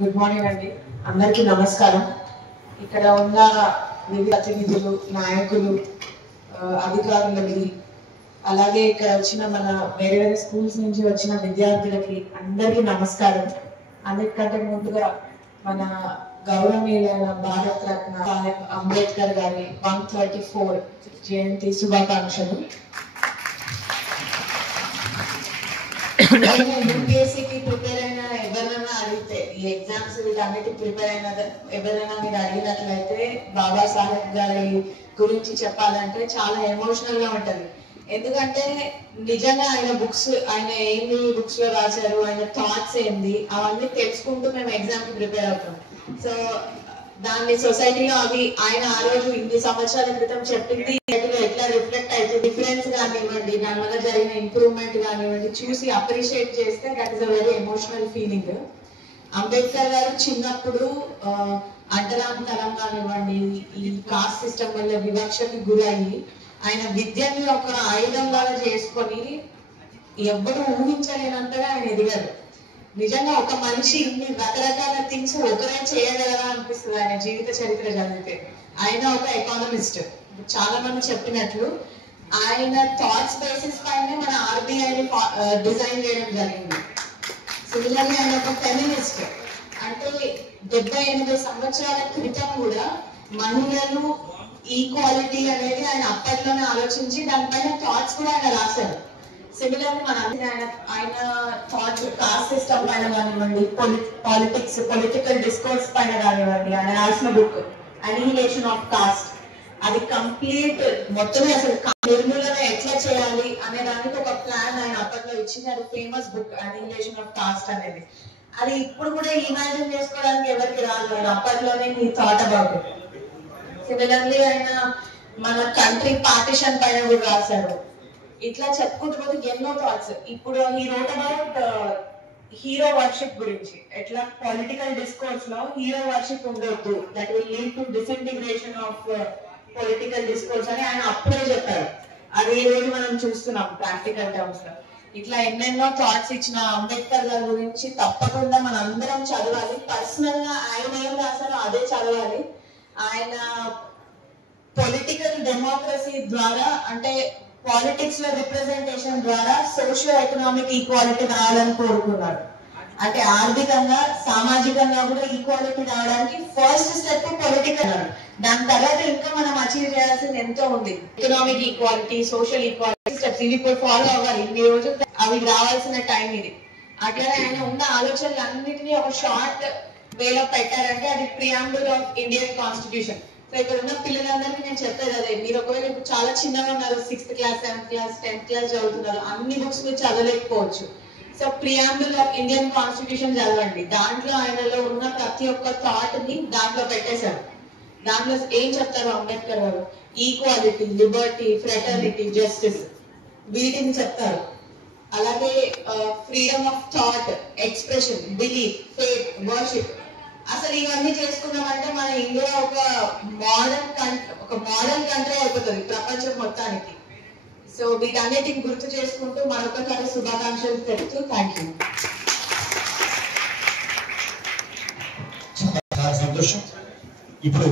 Good morning అండి, అందరికీ నమస్కారం. ఇక్కడ ఉన్న వివిధ ప్రతినిధులు, నాయకులు, అధికారులకి, అలాగే ఇక్కడ వచ్చిన మన వేరే వేరే స్కూల్స్ నుంచి వచ్చిన విద్యార్థులకి అందరికీ నమస్కారం. అన్నిటికంటే ముందుగా మన గౌరవనీయులైన భారత రత్న అంబేద్కర్ గారి 134 జయంతి శుభాకాంక్షలు. యూపీఎస్సీకి ప్రిపేర్ అయిన ఎవరైనా అడిగితే, ఈ ఎగ్జామ్స్ వీటన్నిటికి ప్రిపేర్ అయిన ఎవరైనా మీరు అడిగినట్లయితే బాబాసాహెబ్ గారి గురించి చెప్పాలంటే చాలా ఎమోషనల్ గా ఉంటది. ఎందుకంటే నిజంగా ఆయన బుక్స్, ఆయన ఏంది బుక్స్ లో రాశారు, ఆయన థాట్స్ ఏంది, అవన్నీ తెలుసుకుంటూ మేము ఎగ్జామ్ కి ప్రిపేర్ అవుతాం. సో దాన్ని సొసైటీలో అవి ఆయన ఆ రోజు ఇన్ని సంవత్సరాల క్రితం చెప్పింది ఎట్లా రిఫ్లెక్ట్ అవుతుంది, డిఫరెన్స్ కానివ్వండి, దాని వల్ల జరిగిన ఇంప్రూవ్మెంట్ కానివ్వండి, చూసి అప్రిషియేట్ చేస్తే that is a very emotional feeling. Ambedkar గారు చిన్నప్పుడు అంటరాంతరం కానివ్వండి, ఈ కాస్ట్ సిస్టమ్ వల్ల వివక్షకి గురయ్యి ఆయన విద్యని ఒక ఆయుధం లాగా చేసుకొని ఎవ్వరు ఊహించలేనంతగా ఆయన ఎదిగారు. నిజంగా ఒక మనిషి ఇన్ని రకరకాల థింగ్స్ ఒకరే చేయగలరా అనిపిస్తుంది ఆయన జీవిత చరిత్ర చదివితే. ఆయన ఒక ఎకానమిస్ట్, చాలా మంది చెప్పినట్లు ఆయన థాట్స్ బేసిస్ పైనే మన ఆర్బీఐని డిజైన్ చేయడం జరిగింది. సిమిలర్లీ ఆయన ఒక ఫెమినిస్ట్, అంటే 78 సంవత్సరాల క్రితం కూడా మహిళలు ఈక్వాలిటీ అనేది ఆయన అప్పట్లోనే ఆలోచించి దానిపైన థాట్స్ కూడా ఆయన రాశారు. సిమిలర్లీ మన ఆయన థాట్స్ కాస్ట్ సిస్టమ్ పైన కానివ్వండి, పాలిటిక్స్, పొలిటికల్ డిస్కోర్స్ పైన కానివ్వండి, ఆయన రాసిన బుక్ అనిహిలేషన్ ఆఫ్ కాస్ట్, అది కంప్లీట్ మొత్తమే అసలు నిర్మూలన ఎట్లా చేయాలి అనే దానికి ఒక ప్లాన్ ఆయన అప్పట్లో ఇచ్చింది. అది famous book annihilation of cost అనేది. అది ఇప్పుడు కూడా ఇమాజిన్ చేసుకోవడానికి ఎవరికి రాదు, ఆయన అప్పట్లోనే he thought about it. Similarly ఆయన మన కంట్రీ పార్టిషన్ పైన కూడా రాశారు. ఇట్లా చెప్పుకుంటూ పోతే ఎన్నో థాట్స్. ఇప్పుడు he wrote about hero worship గురించి, ఎట్లా పొలిటికల్ డిస్కోర్స్ లో హీరో వర్షిప్ ఉండొద్దు, that will lead to disintegration of political discourse అని ఆయన అప్పుడే చెప్పారు. అది ఈ రోజు మనం చూస్తున్నాం ప్రాక్టికల్ టర్మ్స్ లో. ఇట్లా ఎన్నెన్నో థాట్స్ ఇచ్చిన అంబేద్కర్ గారి గురించి తప్పకుండా మన అందరం చదవాలి. పర్సనల్ గా ఆయన ఏం రాశారో అదే చదవాలి. ఆయన పొలిటికల్ డెమోక్రసీ ద్వారా, అంటే పాలిటిక్స్ లో రిప్రజెంటేషన్ ద్వారా సోషియో ఎకనామిక్ ఈక్వాలిటీ రావాలని కోరుకున్నారు. అంటే ఆర్థికంగా, సామాజికంగా కూడా ఈక్వాలిటీ రావడానికి ఫస్ట్ స్టెప్ పొలిటికల్. దాని తర్వాత ఇంకా మనం అచీవ్ చేయాల్సింది ఎంతో ఉంది. Economic equality, social equality steps ఇవి ఇప్పుడు ఫాలో అవ్వాలి. ఇన్ని రోజులు అవి రావాల్సిన టైం ఇది. అట్లనే ఆయన ఉన్న ఆలోచనలు అన్నింటినీ ఒక షార్ట్ వేలో పెట్టారంటే అది preamble of Indian constitution. So ఇక్కడ ఉన్న పిల్లలందరికీ నేను చెప్పేది అదే, మీరు ఒకవేళ ఇప్పుడు చాలా చిన్నగా ఉన్నారు, 6th class, 7th class, 10th class చదువుతున్నారు, అన్ని బుక్స్ మీరు చదవలేకపోవచ్చు. So preamble of Indian constitution చదవండి. దాంట్లో ఆయనలో ఉన్న ప్రతి ఒక్క థాట్ ని దాంట్లో పెట్టేశారు. దాంట్లో ఏం చెప్తారు అంబేద్కర్ గారు? ఈక్వాలిటీ, లిబర్టీ, ఫ్రెటర్నిటీ, జస్టిస్, వీటిని చెప్తారు. అలాగే freedom of thought, expression, belief, faith, worship. అసలు ఇవన్నీ చేసుకున్నామంటే మన ఇండియా ఒక మోడర్న్ కంట్రీ అయిపోతుంది ప్రపంచం మొత్తానికి. సో వీటన్నిటిని గుర్తు చేసుకుంటూ మరొకసారి శుభాకాంక్షలు తెలుపుతూ థ్యాంక్ యూ. చాలా సంతోషం. ఇప్పుడు